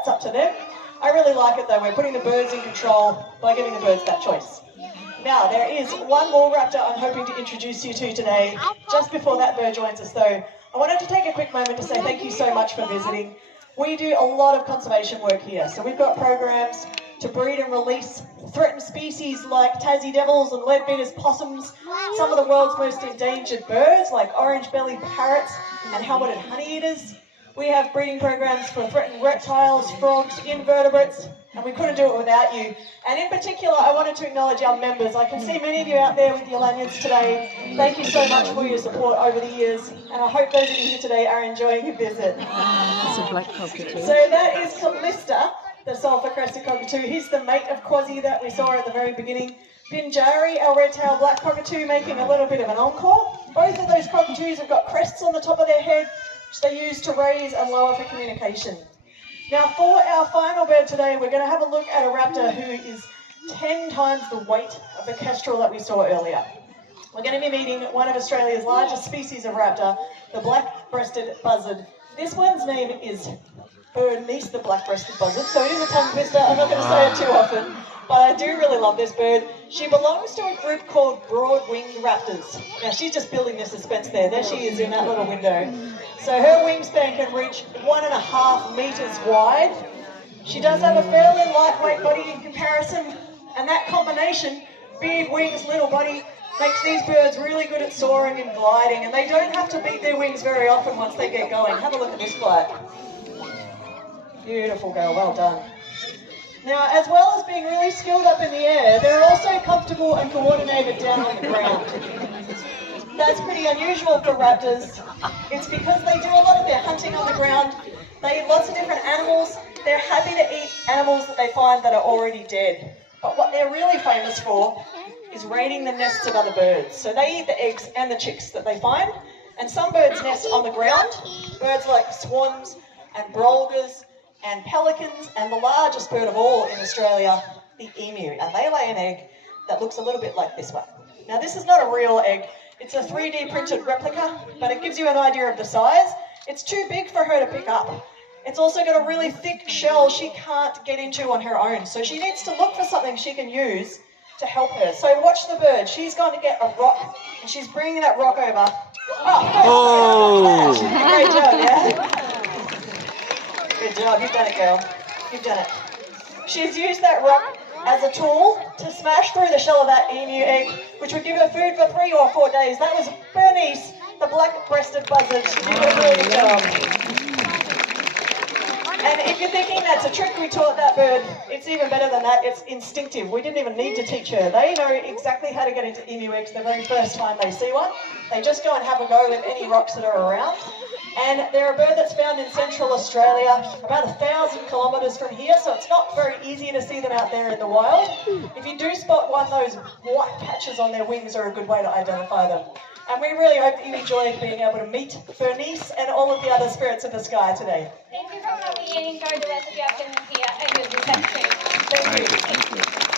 that's up to them. I really like it though. We're putting the birds in control by giving the birds that choice. Now, there is one more raptor I'm hoping to introduce you to today. Just before that bird joins us though, I wanted to take a quick moment to say thank you so much for visiting. We do a lot of conservation work here. So we've got programs to breed and release threatened species like Tassie devils and leadbeater's possums, some of the world's most endangered birds like orange-bellied parrots and helmeted honeyeaters. We have breeding programs for threatened reptiles, frogs, invertebrates, and we couldn't do it without you. And in particular, I wanted to acknowledge our members. I can see many of you out there with your lanyards today. Thank you so much for your support over the years, and I hope those of you here today are enjoying your visit. It's a black cockatoo. So that is Callista, the sulphur-crested cockatoo. He's the mate of Quasi that we saw at the very beginning. Pinjari, our red-tailed black cockatoo, making a little bit of an encore. Both of those cockatoos have got crests on the top of their head, which they use to raise and lower for communication. Now for our final bird today, we're going to have a look at a raptor who is 10 times the weight of the kestrel that we saw earlier. We're going to be meeting one of Australia's largest species of raptor, the black-breasted buzzard. This one's name is Bernice the black-breasted buzzard, so it is a tongue twister. I'm not going to say it too often, but I do really love this bird. She belongs to a group called broad-winged raptors. Now she's just building the suspense there. There she is in that little window. So her wingspan can reach 1.5 meters wide. She does have a fairly lightweight body in comparison, and that combination, big wings, little body, makes these birds really good at soaring and gliding, and they don't have to beat their wings very often once they get going. Have a look at this flight. Beautiful girl, well done. Now, as well as being really skilled up in the air, they're also comfortable and coordinated down on the ground. That's pretty unusual for raptors. It's because they do a lot of their hunting on the ground. They eat lots of different animals. They're happy to eat animals that they find that are already dead. But what they're really famous for is raiding the nests of other birds. So they eat the eggs and the chicks that they find. And some birds nest on the ground. Birds like swans and brolgas and pelicans, and the largest bird of all in Australia, the emu. And they lay an egg that looks a little bit like this one. Now this is not a real egg. It's a 3D printed replica, but it gives you an idea of the size. It's too big for her to pick up. It's also got a really thick shell she can't get into on her own, so she needs to look for something she can use to help her. So watch the bird. She's going to get a rock, and she's bringing that rock over. Oh! Great job, yeah? Good job, you've done it, girl. You've done it. She's used that rock as a tool to smash through the shell of that emu egg, which would give her food for 3 or 4 days. That was Bernice, the black-breasted buzzard. She did a really good job. And if you're thinking that's a trick we taught that bird, it's even better than that. It's instinctive. We didn't even need to teach her. They know exactly how to get into emu eggs the very first time they see one. They just go and have a go with any rocks that are around. And they're a bird that's found in Central Australia, about 1,000 kilometres from here, so it's not very easy to see them out there in the wild. If you do spot one, those white patches on their wings are a good way to identify them. And we really hope that you enjoyed being able to meet Bernice and all of the other spirits of the sky today. Thank you for coming and enjoy the rest of your afternoon here at the reception. Thank you.